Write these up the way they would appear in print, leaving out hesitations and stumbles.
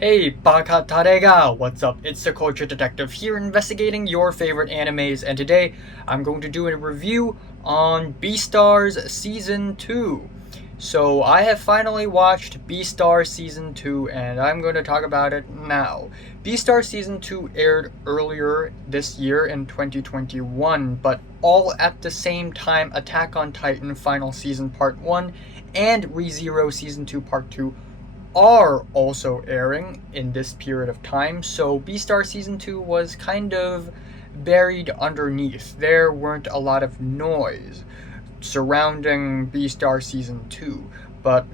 Hey, baka tarega! What's up? It's the Culture Detective here investigating your favorite animes, and today I'm going to do a review on Beastars Season 2. So, I have finally watched Beastars Season 2, and I'm going to talk about it now. Beastars Season 2 aired earlier this year in 2021, but all at the same time Attack on Titan Final Season Part 1 and ReZero Season 2 Part 2 are also airing in this period of time, so Beastar Season 2 was kind of buried underneath. There weren't a lot of noise surrounding Beastar Season 2, but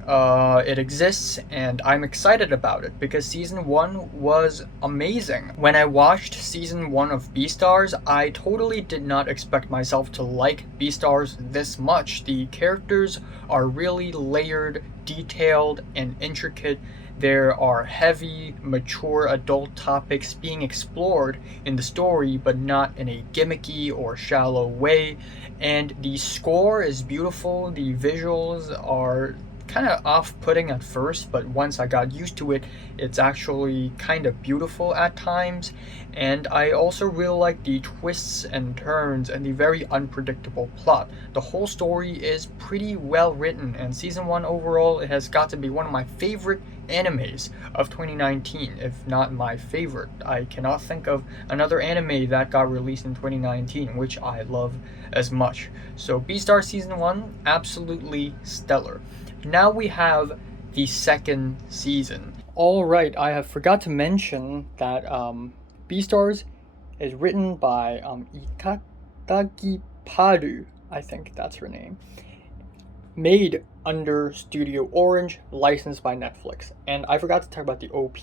it exists and I'm excited about it because Season 1 was amazing. When I watched Season 1 of Beastars, I totally did not expect myself to like Beastars this much. The characters are really layered, detailed, and intricate. There are heavy, mature adult topics being explored in the story, but not in a gimmicky or shallow way. And the score is beautiful. The visuals are kind of off-putting at first, but once I got used to it, it's actually kind of beautiful at times. And I also really like the twists and turns and the very unpredictable plot. The whole story is pretty well written, and season 1 overall, it has got to be one of my favorite animes of 2019, if not my favorite. I cannot think of another anime that got released in 2019 which I love as much. So Beastar Season 1, absolutely stellar. Now we have the second season. Alright, I have forgot to mention that Beastars is written by Ikatagi Paru, I think that's her name. Made under Studio Orange, licensed by Netflix. And I forgot to talk about the OP,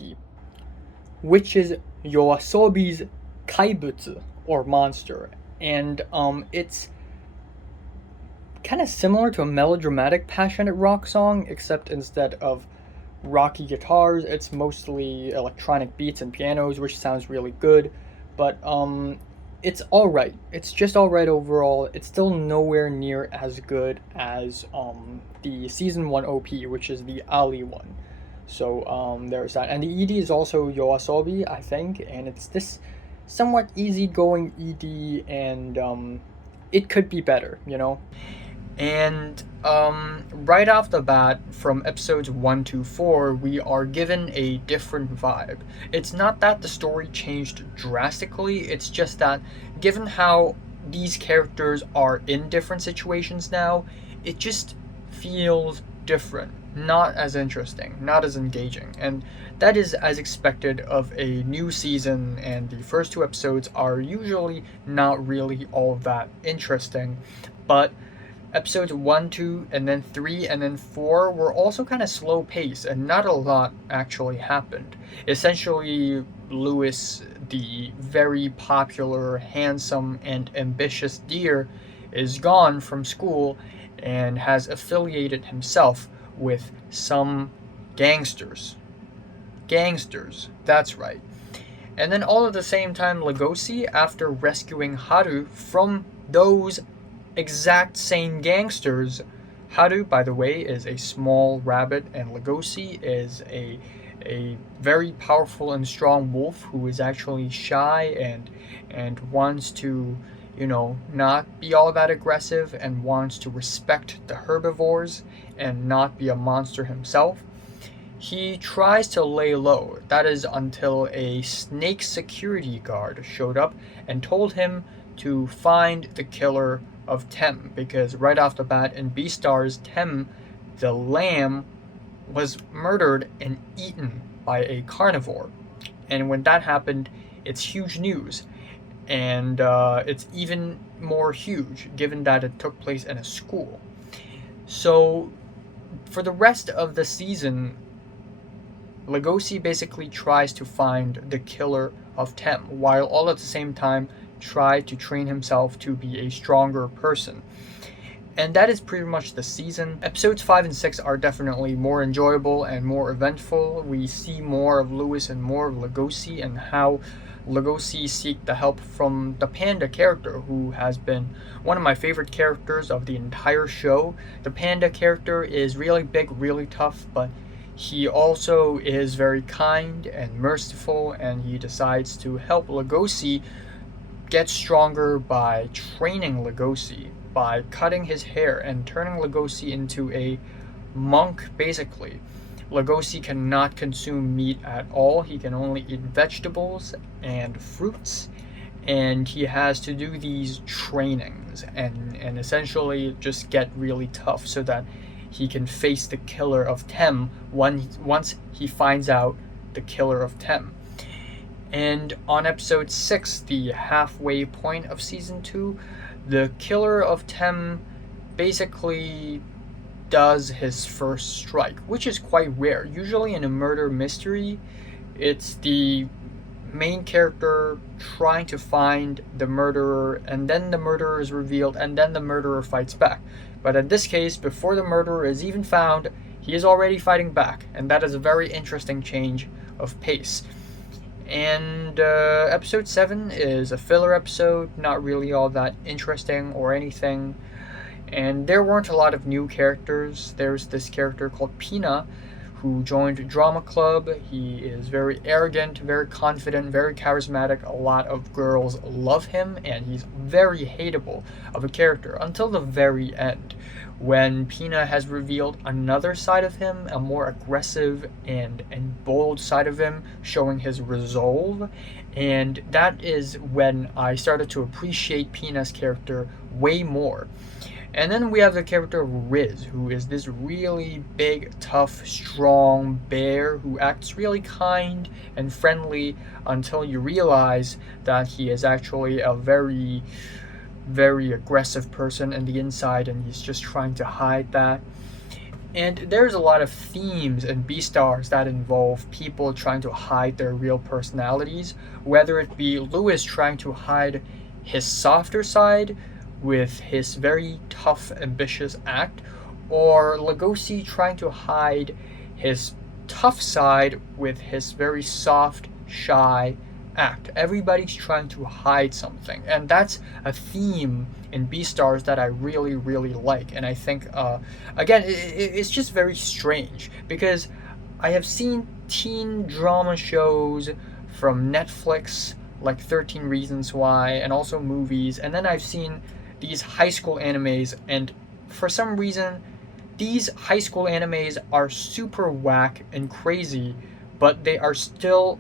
which is Yoasobi's Kaibutsu, or monster. And it's kind of similar to a melodramatic, passionate rock song, except instead of rocky guitars, it's mostly electronic beats and pianos, which sounds really good. But it's alright. It's just alright overall. It's still nowhere near as good as the season 1 OP, which is the Ali one. So there's that. And the ED is also Yoasobi, I think, and it's this somewhat easygoing ED, and it could be better, you know? And right off the bat, from episodes 1 to 4, we are given a different vibe. It's not that the story changed drastically, it's just that given how these characters are in different situations now, it just feels different, not as interesting, not as engaging. And that is as expected of a new season, and the first 2 episodes are usually not really all that interesting. But episodes 1, 2, and then 3, and then 4 were also kind of slow paced, and not a lot actually happened. Essentially, Lewis, the very popular, handsome, and ambitious deer, is gone from school and has affiliated himself with some gangsters. Gangsters, that's right. And then all at the same time, Legosi, after rescuing Haru from those exact same gangsters. Haru, by the way, is a small rabbit, and Legosi is a very powerful and strong wolf who is actually shy and wants to, not be all that aggressive and wants to respect the herbivores and not be a monster himself. He tries to lay low, that is until a snake security guard showed up and told him to find the killer of Tem, because right off the bat in Beastars, Tem, the lamb, was murdered and eaten by a carnivore. And when that happened, it's huge news. And it's even more huge given that it took place in a school. So for the rest of the season, Legosi basically tries to find the killer of Tem, while all at the same time try to train himself to be a stronger person. And that is pretty much the season. Episodes 5 and 6 are definitely more enjoyable and more eventful. We see more of Lewis and more of Legosi, and how Legosi seek the help from the panda character, who has been one of my favorite characters of the entire show. The panda character is really big, really tough, but He also is very kind and merciful, and he decides to help Lugosi get stronger by training Lugosi, by cutting his hair and turning Lugosi into a monk, basically. Lugosi cannot consume meat at all. He can only eat vegetables and fruits, and he has to do these trainings and essentially just get really tough so that he can face the killer of Tem once he finds out the killer of Tem. And on episode 6, the halfway point of season 2, the killer of Tem basically does his first strike, which is quite rare. Usually in a murder mystery, it's the main character trying to find the murderer, and then the murderer is revealed, and then the murderer fights back. But in this case, before the murderer is even found, he is already fighting back, and that is a very interesting change of pace. And episode 7 is a filler episode, not really all that interesting or anything. And there weren't a lot of new characters. There's this character called Pina, who joined Drama Club. He is very arrogant, very confident, very charismatic. A lot of girls love him, and he's very hateable of a character until the very end, when Pina has revealed another side of him, a more aggressive and bold side of him, showing his resolve. And that is when I started to appreciate Pina's character way more. And then we have the character Riz, who is this really big, tough, strong bear who acts really kind and friendly until you realize that he is actually a very, very aggressive person in the inside, and he's just trying to hide that. And there's a lot of themes in Beastars that involve people trying to hide their real personalities, whether it be Lewis trying to hide his softer side with his very tough, ambitious act, or Lugosi trying to hide his tough side with his very soft, shy act. Everybody's trying to hide something, and that's a theme in Beastars that I really, really like. And I think, again, it's just very strange, because I have seen teen drama shows from Netflix, like 13 Reasons Why, and also movies, and then I've seen these high school animes, and for some reason these high school animes are super whack and crazy, but they are still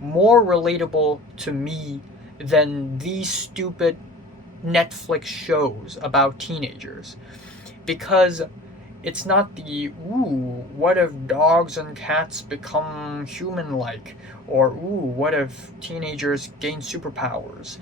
more relatable to me than these stupid Netflix shows about teenagers, because it's not the, ooh, what if dogs and cats become human-like, or ooh, what if teenagers gain superpowers.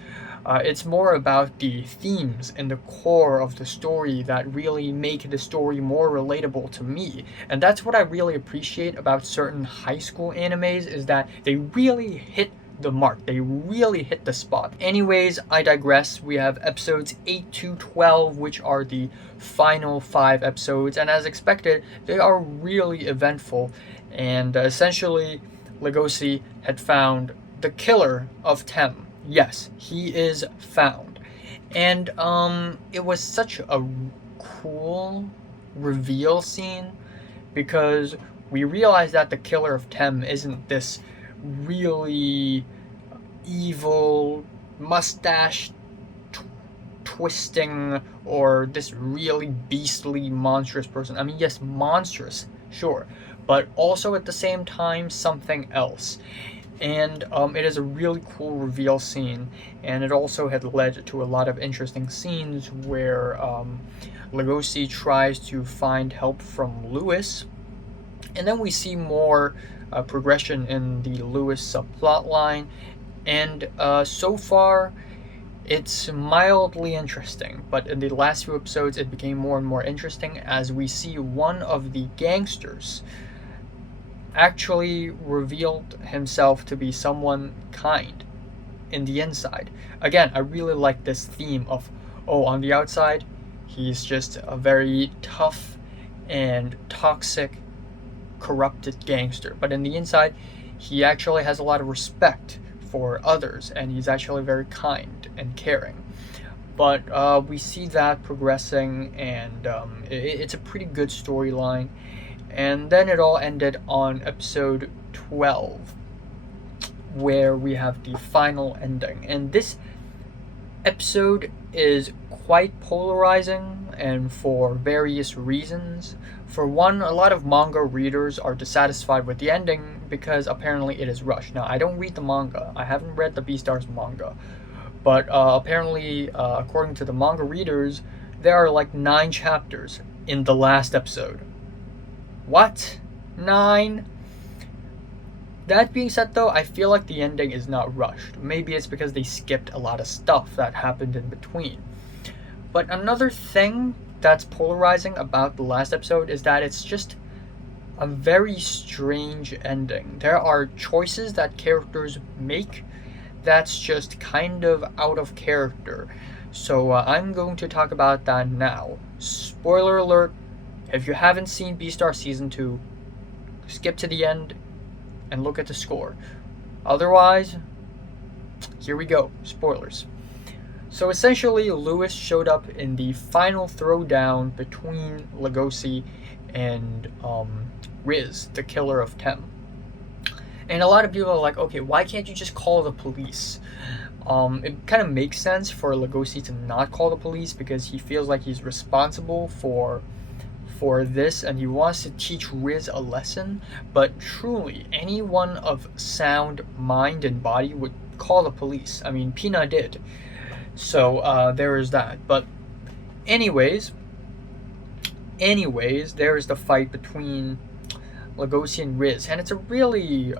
It's more about the themes and the core of the story that really make the story more relatable to me. And that's what I really appreciate about certain high school animes, is that they really hit the mark. They really hit the spot. Anyways, I digress. We have episodes 8 to 12, which are the final 5 episodes, and as expected, they are really eventful. And essentially, Lugosi had found the killer of Tem. Yes, he is found. And it was such a cool reveal scene, because we realized that the killer of Tem isn't this really evil, mustache twisting, or this really beastly, monstrous person. I mean, yes, monstrous, sure, but also at the same time something else. And it is a really cool reveal scene, and it also had led to a lot of interesting scenes where Lugosi tries to find help from Lewis, and then we see more progression in the Lewis subplot line, and so far it's mildly interesting, but in the last few episodes it became more and more interesting as we see one of the gangsters actually revealed himself to be someone kind in the inside. Again, I really like this theme of, oh, on the outside he's just a very tough and toxic, corrupted gangster, but in the inside he actually has a lot of respect for others, and he's actually very kind and caring. But we see that progressing, and it's a pretty good storyline. And then it all ended on episode 12, where we have the final ending. And this episode is quite polarizing, and for various reasons. For one, a lot of manga readers are dissatisfied with the ending because apparently it is rushed. Now, I don't read the manga. I haven't read the Beastars manga. But apparently, according to the manga readers, there are like 9 chapters in the last episode. What? 9? That being said, though, I feel like the ending is not rushed. Maybe it's because they skipped a lot of stuff that happened in between. But another thing that's polarizing about the last episode is that it's just a very strange ending. There are choices that characters make that's just kind of out of character. So I'm going to talk about that now. Spoiler alert, if you haven't seen Beastars Season 2, skip to the end and look at the score. Otherwise, here we go. Spoilers. So essentially, Lewis showed up in the final throwdown between Legoshi and Riz, the killer of Tem. And a lot of people are like, okay, why can't you just call the police? It kind of makes sense for Legoshi to not call the police because he feels like he's responsible for this and he wants to teach Riz a lesson. But truly, anyone of sound mind and body would call the police. I mean, Pina did. So there is that. But anyways, there is the fight between Legoshi and Riz, and it's a really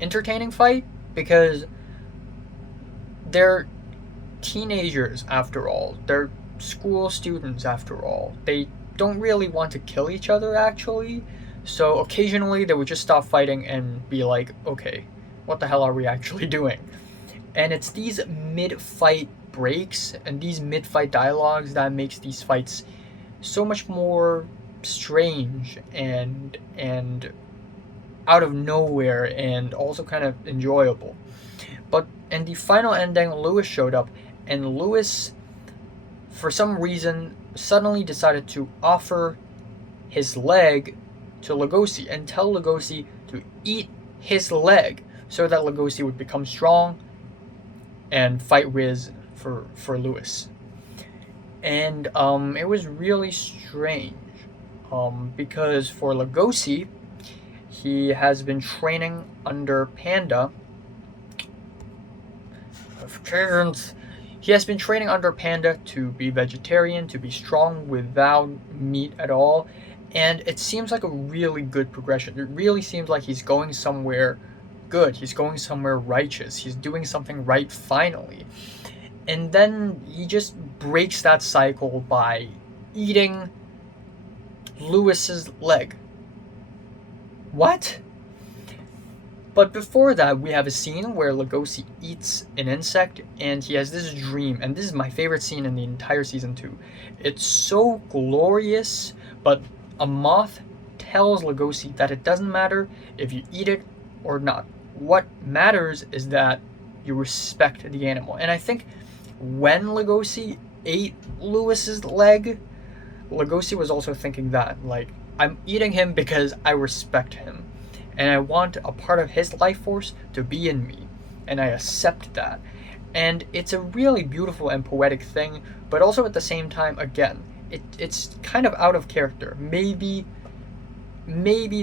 entertaining fight because they're teenagers after all. They're school students after all. They don't really want to kill each other actually. So occasionally they would just stop fighting and be like, okay, what the hell are we actually doing? And it's these mid-fight breaks and these mid-fight dialogues that makes these fights so much more strange and out of nowhere and also kind of enjoyable. But in the final ending, Lewis showed up, and Lewis, for some reason, suddenly decided to offer his leg to Legoshi and tell Legoshi to eat his leg so that Legoshi would become strong and fight Riz for Lewis. And it was really strange because for Legoshi, he has been training under Panda. He has been training under Panda to be vegetarian, to be strong without meat at all, and it seems like a really good progression. It really seems like he's going somewhere good. He's going somewhere righteous. He's doing something right finally. And then he just breaks that cycle by eating Lewis's leg. What? But before that, we have a scene where Legoshi eats an insect and he has this dream, and this is my favorite scene in the entire season 2. It's so glorious, but a moth tells Legoshi that it doesn't matter if you eat it or not. What matters is that you respect the animal. And I think when Legoshi ate Lewis's leg, Legoshi was also thinking that, like, I'm eating him because I respect him. And I want a part of his life force to be in me. And I accept that. And it's a really beautiful and poetic thing, but also at the same time, again, it's kind of out of character. Maybe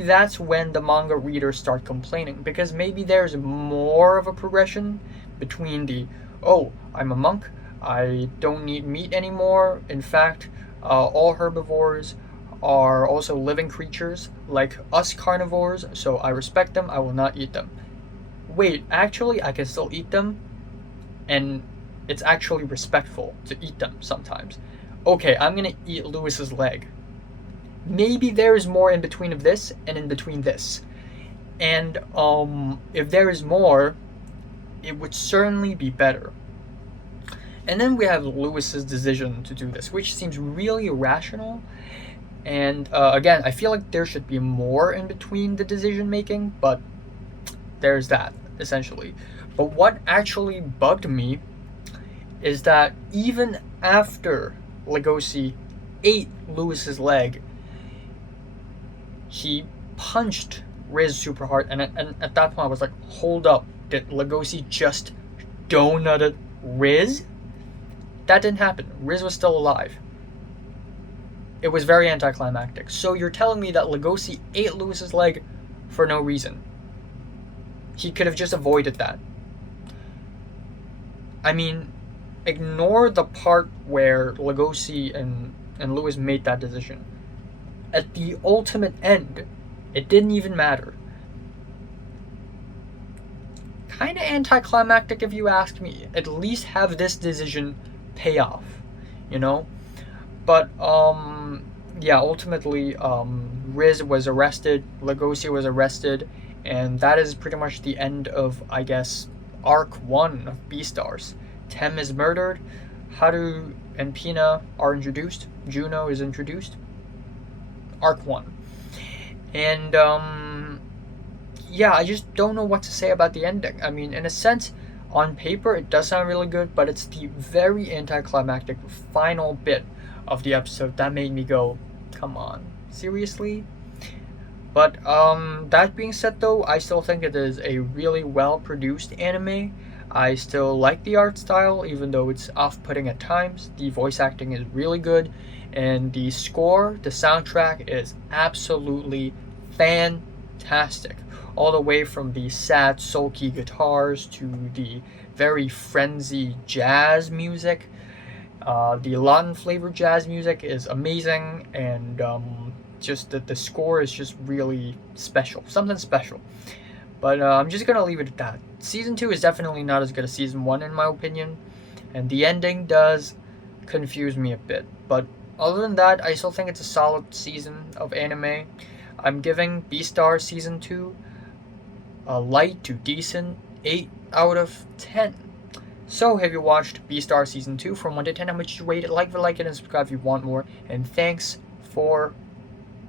that's when the manga readers start complaining, because maybe there's more of a progression between the, oh, I'm a monk, I don't need meat anymore. In fact, all herbivores are also living creatures like us carnivores, so I respect them, I will not eat them. Wait, actually I can still eat them, and it's actually respectful to eat them sometimes. Okay, I'm gonna eat Lewis's leg. Maybe there's more in between of this and in between this. And if there is more, it would certainly be better. And then we have Lewis's decision to do this, which seems really rational. And again, I feel like there should be more in between the decision making, but there's that, essentially. But what actually bugged me is that even after Legoshi ate Lewis's leg, he punched Riz super hard, and at that point I was like, hold up, did Lugosi just donutted Riz? That didn't happen. Riz was still alive. It was very anticlimactic. So you're telling me that Lugosi ate Lewis's leg for no reason? He could have just avoided that. I mean, ignore the part where Lugosi and Lewis made that decision. At the ultimate end, it didn't even matter. Kind of anticlimactic if you ask me. At least have this decision pay off, you know? But, yeah, ultimately, Riz was arrested, Lugosi was arrested, and that is pretty much the end of, I guess, Arc 1 of Beastars. Tem is murdered, Haru and Pina are introduced, Juno is introduced. Arc 1. And, yeah, I just don't know what to say about the ending. I mean, in a sense, on paper, it does sound really good, but it's the very anticlimactic final bit of the episode that made me go, come on, seriously? But that being said though, I still think it is a really well produced anime. I still like the art style, even though it's off-putting at times. The voice acting is really good, and the score, the soundtrack is absolutely fantastic. All the way from the sad, sulky guitars to the very frenzy jazz music. The Latin flavored jazz music is amazing, and just the score is just really special, something special. But I'm just gonna leave it at that. Season 2 is definitely not as good as Season 1 in my opinion, and the ending does confuse me a bit. But other than that, I still think it's a solid season of anime. I'm giving Beastars Season 2 a light to decent 8 out of 10. So, have you watched Beastars Season 2 from 1 to 10? How much you rate it? Like it, and subscribe if you want more. And thanks for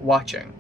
watching.